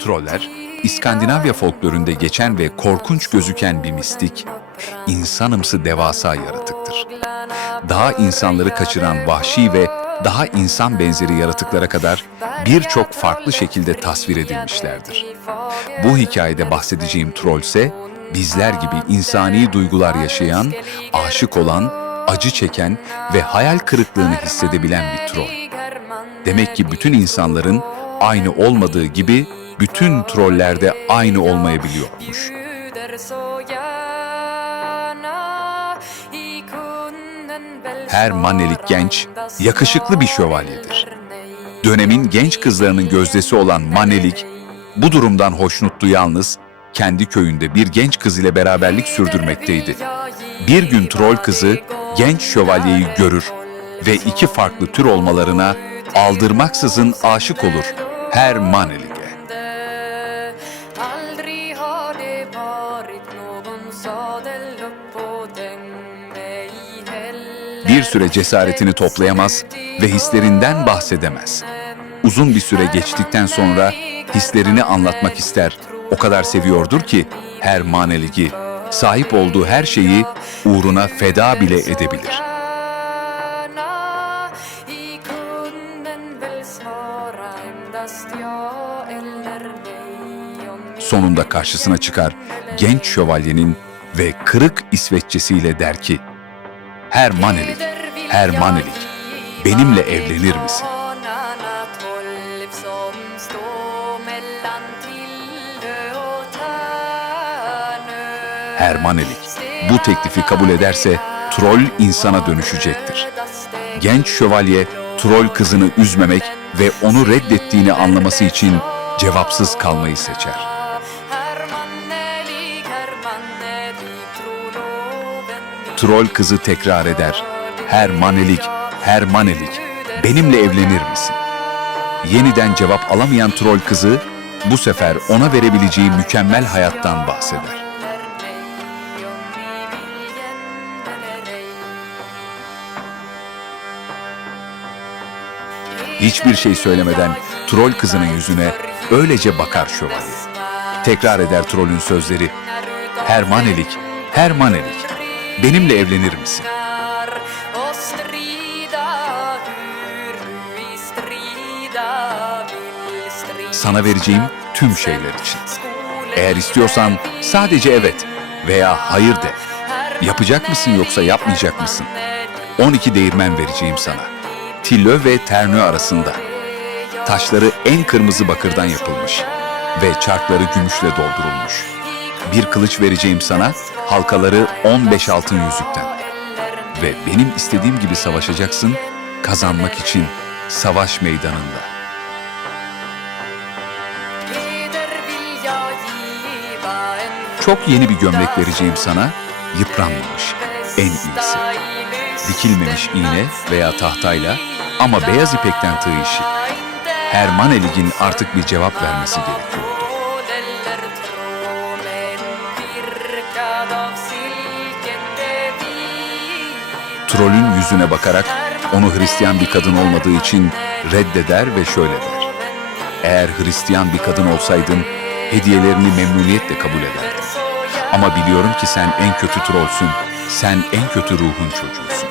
Troller, İskandinavya folkloründe geçen ve korkunç gözüken bir mistik, insanımsı devasa yaratıktır. Daha insanları kaçıran vahşi ve daha insan benzeri yaratıklara kadar birçok farklı şekilde tasvir edilmişlerdir. Bu hikayede bahsedeceğim troll ise bizler gibi insani duygular yaşayan, aşık olan, acı çeken ve hayal kırıklığını hissedebilen bir troll. Demek ki bütün insanların aynı olmadığı gibi bütün troller de aynı olmayabiliyormuş. Her manelik genç, yakışıklı bir şövalyedir. Dönemin genç kızlarının gözdesi olan Manelik, bu durumdan hoşnuttu yalnız kendi köyünde bir genç kız ile beraberlik sürdürmekteydi. Bir gün troll kızı genç şövalyeyi görür ve iki farklı tür olmalarına aldırmaksızın aşık olur her Manelik'e. Bir süre cesaretini toplayamaz ve hislerinden bahsedemez. Uzun bir süre geçtikten sonra hislerini anlatmak ister. O kadar seviyordur ki her maneligi, sahip olduğu her şeyi uğruna feda bile edebilir. Sonunda karşısına çıkar genç şövalyenin ve kırık İsveççesiyle der ki, Her manelik, benimle evlenir misin? Manelik bu teklifi kabul ederse troll insana dönüşecektir. Genç şövalye troll kızını üzmemek ve onu reddettiğini anlaması için cevapsız kalmayı seçer. Troll kızı tekrar eder. Her manelik, her manelik, benimle evlenir misin? Yeniden cevap alamayan troll kızı bu sefer ona verebileceği mükemmel hayattan bahseder. Hiçbir şey söylemeden troll kızının yüzüne öylece bakar şövalye. Tekrar eder trollün sözleri. Her manelik, her manelik, benimle evlenir misin? Sana vereceğim tüm şeyler için. Eğer istiyorsan sadece evet veya hayır de. Yapacak mısın yoksa yapmayacak mısın? 12 değirmen vereceğim sana. Tillö ve Ternö arasında. Taşları en kırmızı bakırdan yapılmış ve çarkları gümüşle doldurulmuş. Bir kılıç vereceğim sana, halkaları 15 altın yüzükten. Ve benim istediğim gibi savaşacaksın, kazanmak için savaş meydanında. Çok yeni bir gömlek vereceğim sana, yıpranmamış, en iyisi. Dikilmemiş iğne veya tahtayla ama beyaz ipekten tığ işi. Her Manelig'in artık bir cevap vermesi gerekiyordu. Trollün yüzüne bakarak onu Hristiyan bir kadın olmadığı için reddeder ve şöyle der. Eğer Hristiyan bir kadın olsaydın hediyelerini memnuniyetle kabul ederdin. Ama biliyorum ki sen en kötü trollsün, sen en kötü ruhun çocuğusun.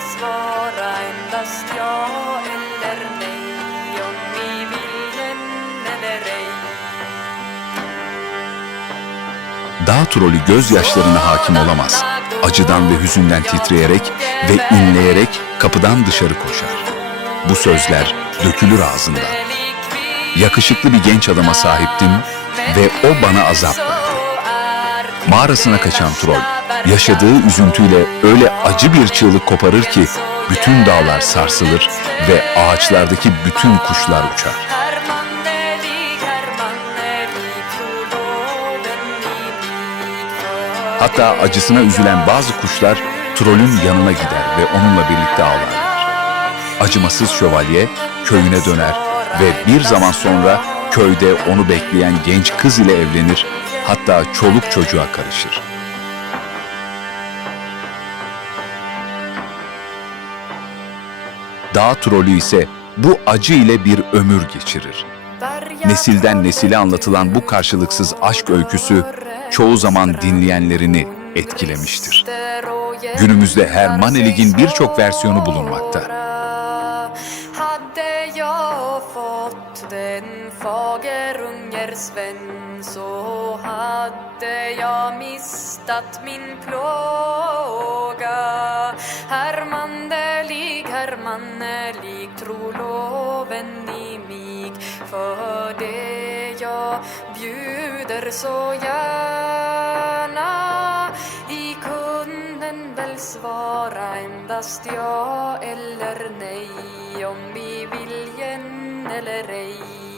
Dağ trolü gözyaşlarına hakim olamaz. Acıdan ve hüzünden titreyerek ve inleyerek kapıdan dışarı koşar. Bu sözler dökülür ağzından. Yakışıklı bir genç adama sahiptim ve o bana azap. Mağarasına kaçan troll, yaşadığı üzüntüyle öyle acı bir çığlık koparır ki bütün dağlar sarsılır ve ağaçlardaki bütün kuşlar uçar. Hatta acısına üzülen bazı kuşlar trollün yanına gider ve onunla birlikte ağlarlar. Acımasız şövalye köyüne döner ve bir zaman sonra köyde onu bekleyen genç kız ile evlenir, hatta çoluk çocuğa karışır. Dağ trolü ise bu acı ile bir ömür geçirir. Nesilden nesile anlatılan bu karşılıksız aşk öyküsü çoğu zaman dinleyenlerini etkilemiştir. Günümüzde Hermann Elig'in birçok versiyonu bulunmakta. Sven så hade jag mistat min plåga. Hermandelig, hermannelig, tro loven i mig. För det jag bjuder så gärna I kunden väl svara endast ja eller nej. Om vi viljen eller ej.